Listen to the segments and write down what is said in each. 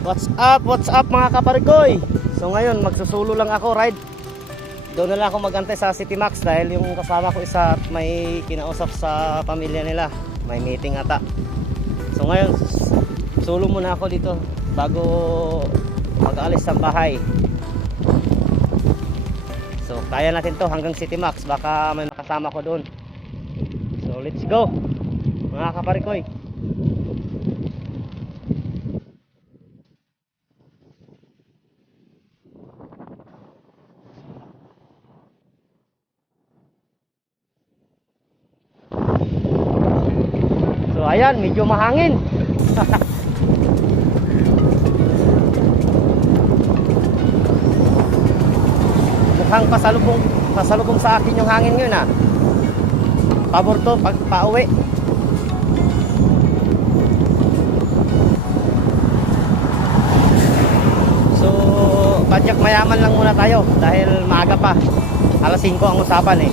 What's up mga kaparikoy? So ngayon magsusulo lang ako ride. Doon na lang ako magantay sa City Max dahil yung kasama ko isa may kinausap sa pamilya nila. May meeting ata. So ngayon sulo muna ako dito bago mag-aalis sa bahay. So kaya natin to hanggang City Max, baka may makasama ko doon. So let's go mga kaparikoy. So ayan, medyo mahangin. Mukhang pasalubong sa akin yung hangin ngayon ah. Pabor to pag pauwi. So padyak mayaman lang muna tayo dahil maaga pa. Alas 5 ang usapan eh.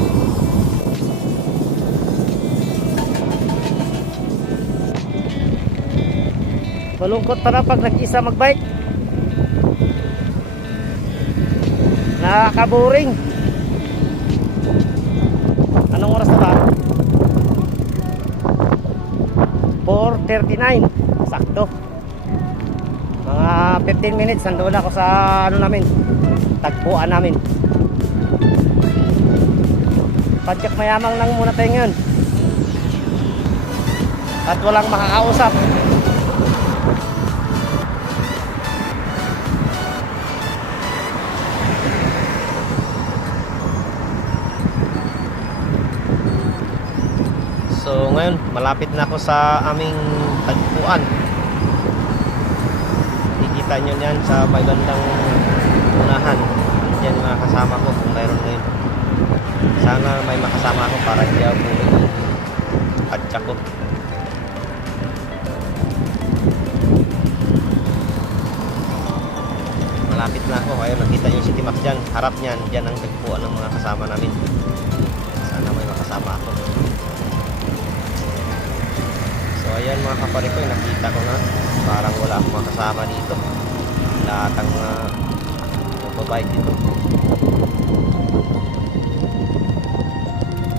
Malungkot pa na pag nag-isa magbike. Nakaka-boring. Anong oras na ba? 4:39. Sakto. Mga 15 minutes nandoon ako sa ano namin, tagpuan namin. Padyak mayamang lang muna tayo ngayon. At walang makakausap. So ngayon malapit na ako sa aming tagpuan. Nakikita nyo yan sa magandang unahan. Diyan mga kasama ko kung mayroon ngayon. Sana may makasama ako para hindi ako padyak ko. Malapit na ako. Ayun, nakita nyo si City Max dyan. Harap nyan. Dyan ang tagpuan ng mga kasama namin. Sana may makasama ako. So ayan mga kaparikoy, nakita ko na parang wala akong makasama dito. Lahat ang nagbabayad dito.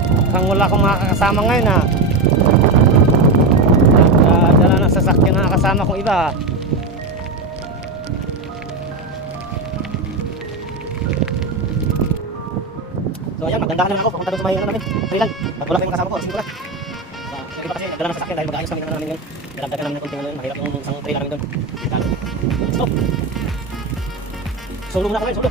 Mukhang wala akong makakasama ngayon ha. Dala ng sasakyan na kasama kong iba ha. So ayan, magdandahan lang ako papunta doon sa bahay namin. Trilan, pag wala kayong kasama ko, asin ko na. Iba kasi nagdala ng sasakyan dahil mag-aayos kami namin yun. Nagdagdagan namin ng konting ano yun. Mahirap yung isang trailer namin doon. So solo muna ako ngayon, solo.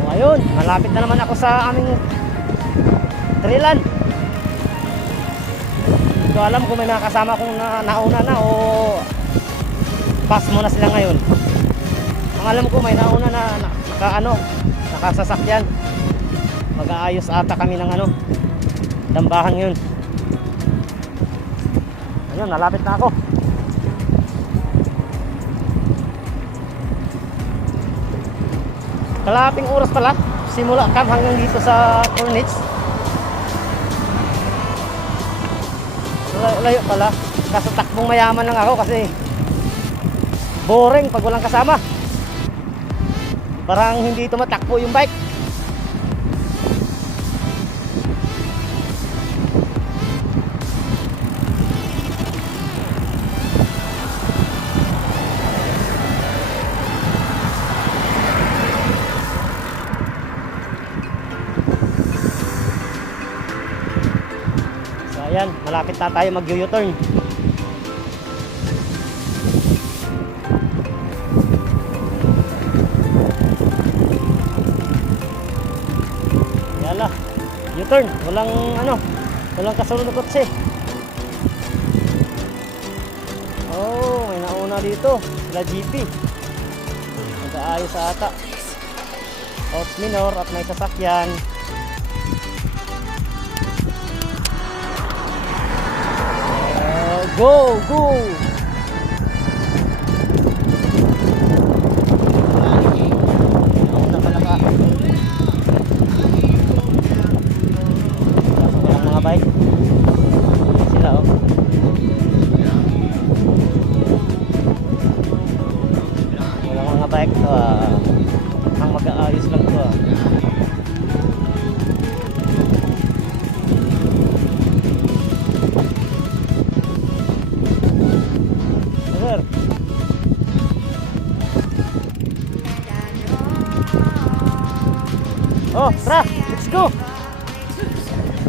So ayun, malapit na naman ako sa aming Trilan. So alam ko may nakasama kong nauna na o pass mo na sila ngayon. Ang alam ko may nauna na nakasasakyan. Mag-aayos ata kami ng dambahan yun. Ayun, nalapit na ako. Kalahating oras pala simula camp hanggang dito sa Cornets. Layo pala. Kaso takbong mayaman lang ako kasi boring pag walang kasama. Parang hindi tumatakbo yung bike. Ayan, malapit na tayo mag-U-turn. Yala, U-turn, walang kasunod na kotse. Oh, may nauna dito, sila GP. Nag-aayos ata. Out minor at may sasakyan. Go, go! Nauna pala ka. Walang mga bike. Sila oh. Walang mga bike to ah. Ang mag-aayos lang to ah. Sir. Oh, tara, let's go.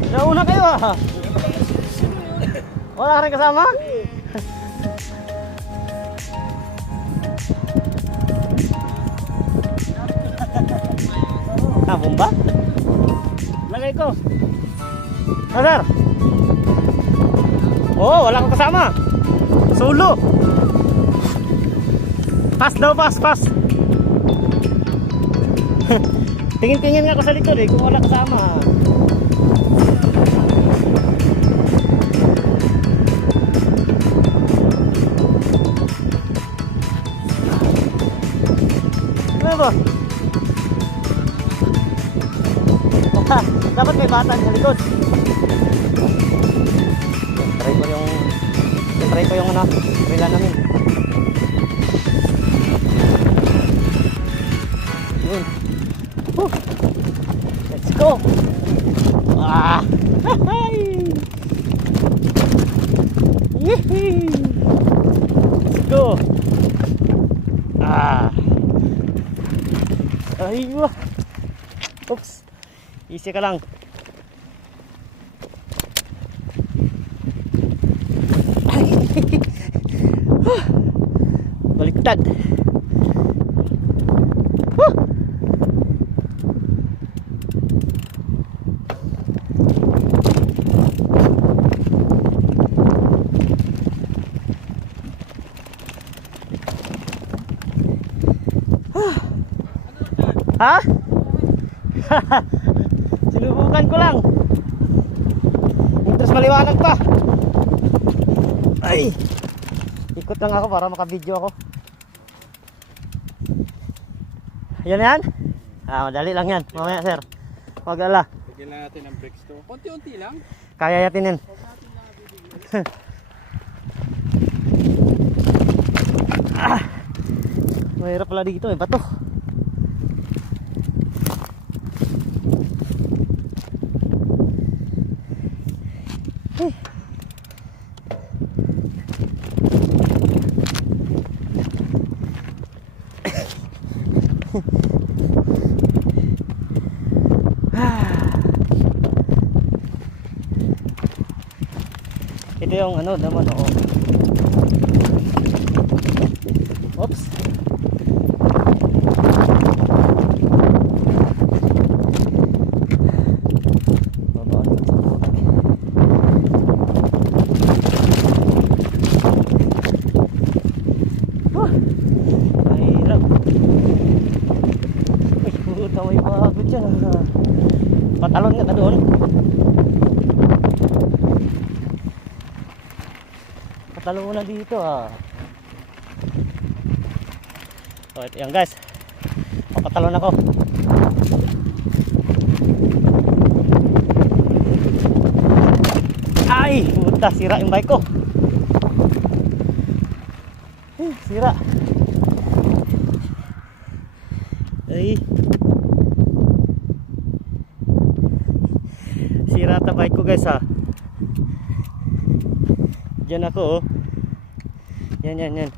Nauna kayo ah. Wala ka rin kasama? Ah, bomba? Lagay ko. Ah, sir. Oh, wala akong kasama. Solo. Pass daw, pass. Tingin-tingin nga ako sa likod eh, kung wala kasama. Ano ba? Dapat may bata sa likod. Try ko yung ano, rila namin. Yun. Let's go. Ah. Yehey. Let's go. Ah. Ay, wah. Oops. Easy ka lang. Baliktad. Ha? Sinubukan ko lang. Terus maliwanag pa. Ay. Ikot lang ako para maka-video ako. Yan yan? Ah, madali lang yan. Mamaya sir. Huwag ala. Lagyan lang natin ang brakes to. Konti-unti lang. Kaya yatin yan. Ah. Mahirap pala dito eh. Bato. Ito yung ano naman oo. Oops. Mahirap. Uy, puta may pagod dyan. Patalon ka na doon. Patalon mo na dito ah. So, ito yan guys. Papatalon ako. Ay, puta, sira yung bike ko. Sira. Ay. Sira ta bike ko guys ha. Diyan ako oh. Yan.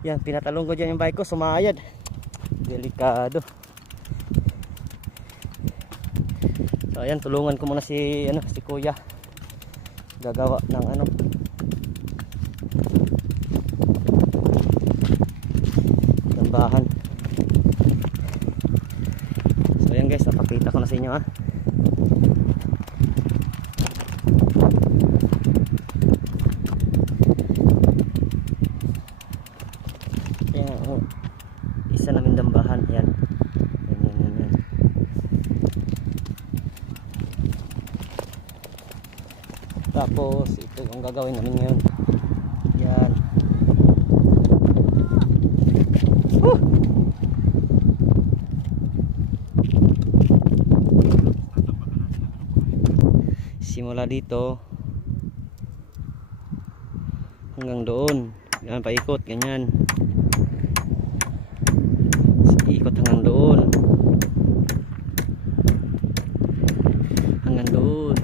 Yan, pinatalong ko dyan yung bike ko, sumayad. Delikado. So ayan, tulungan ko muna si kuya. Gagawa ng ano. Tambahan. So ayan guys, napakita ko na sa inyo ha. Isa namin dambahan yan. Tapos ito ang gagawin namin ngayon. Yan. Woo! Simula dito hanggang doon. Yan, paikot, ganyan. Ikot hanggang doon. Hanggang doon.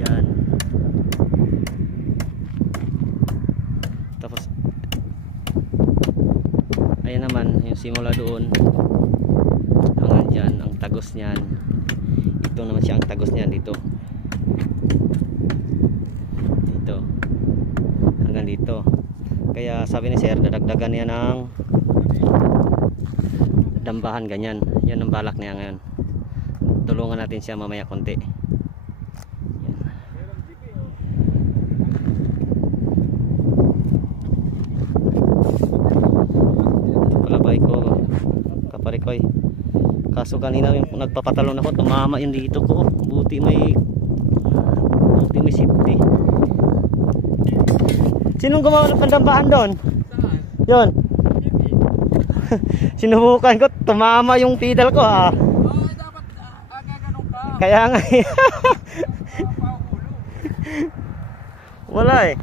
Yan. Tapos ayan naman yung simula doon hanggang dyan ang tagos niyan. Ito naman siya ang tagos niyan dito. Dito hanggang dito. Kaya sabi ni sir, dadagdagan niya ng dambahan ganyan. Yan ang balak niya ngayon. Tulungan natin siya mamaya konti. Yan. Ito pala bike ko, kaparikoy. Kaso kanina yung nagpapatalon ako, tumama yung dito ko. Buti may safety. Sinong gumawa ng pandambahan doon? Saan? Yon. Hindi. Sinubukan ko, tumama yung pedal ko ah. Oo, dapat gaganong ka. Kaya nga Paulo. wala eh.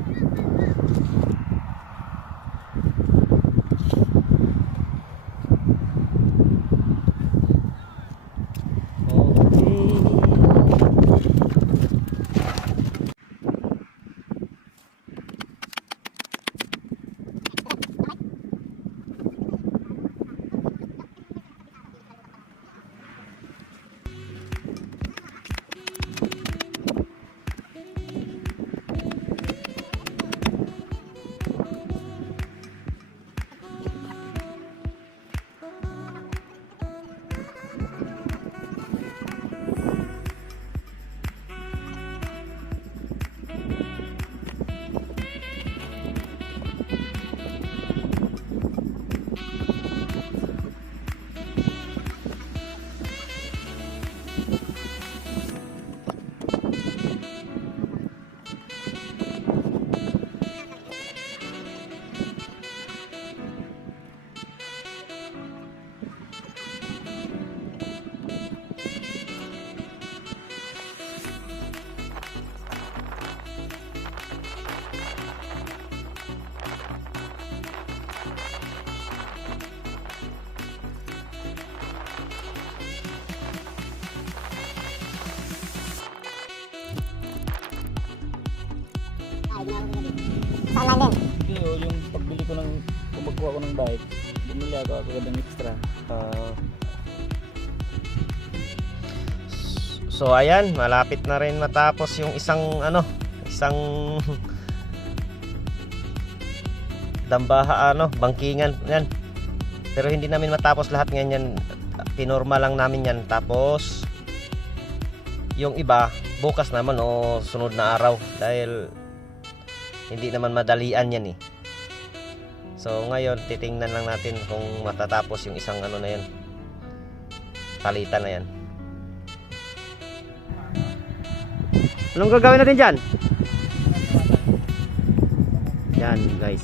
Online din. Hindi, yung pagbili ko ng, kung magkuha ko ng bike, bumili ako agad ng extra. So ayan, malapit na rin matapos yung isang bangkingan yan. Pero hindi namin matapos lahat ngayon yan. Pinorma lang namin yan. Tapos yung iba bukas naman o sunod na araw dahil hindi naman madalian yan eh. So ngayon titingnan lang natin kung matatapos yung isang na yan. Palitan na yan. Anong gagawin natin dyan? Yan guys.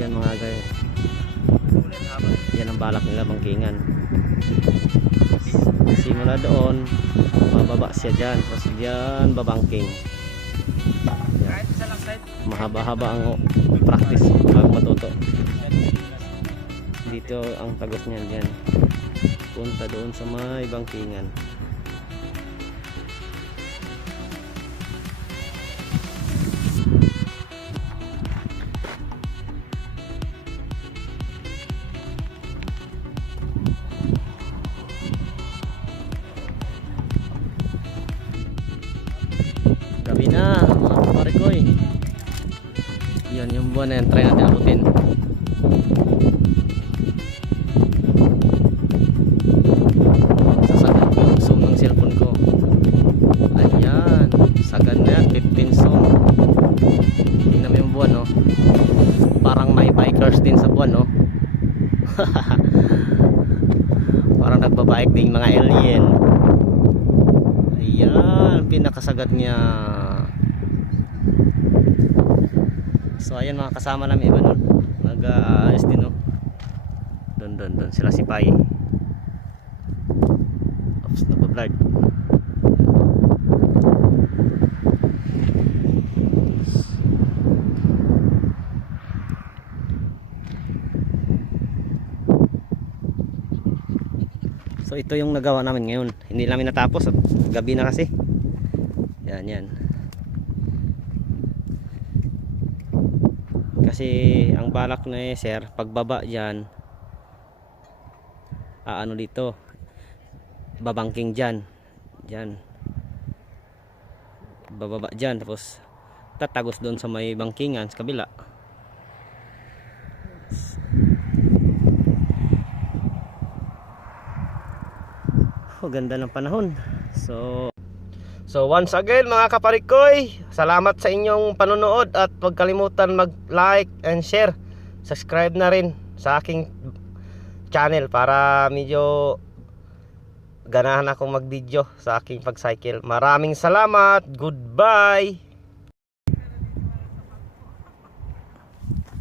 Yan mga guys. Yan ang balak nila bangkingan. Simula doon, bababa siya dyan. Tapos dyan babangking. Kahit isa lang side. Mahaba-haba ang practice bago matuto. Dito ang tagos niyan dyan. Punta doon sa may bangkingan. Gabi na mga kaparikoy. Yan yung buwan na yan, try natin abutin. Sasagad ko yung zoom ng cellphone ko. Ayan, sagad na yan, 15 zoom. Tingnan mo yung buwan, no? Parang may bikers din sa buwan, no? Parang nagbabike din mga alien. Ayan, pinakasagad niya. So ayan mga kasama namin iba nun. Nag-aayos din, no. Doon sila si Pai. Oops, nagpa-vlog. So ito yung nagawa namin ngayon. Hindi namin natapos at gabi na kasi. Yan. Kasi ang balak na sir, pagbaba diyan, ano dito, babangking diyan. Diyan. Bababa diyan tapos tatagos doon sa may bangkingan sa kabila. Ganda ng panahon. So once again mga kaparikoy, salamat sa inyong panonood at huwag kalimutan mag-like and share. Subscribe na rin sa aking channel para medyo ganahan akong mag-video sa aking pag-cycle. Maraming salamat. Goodbye.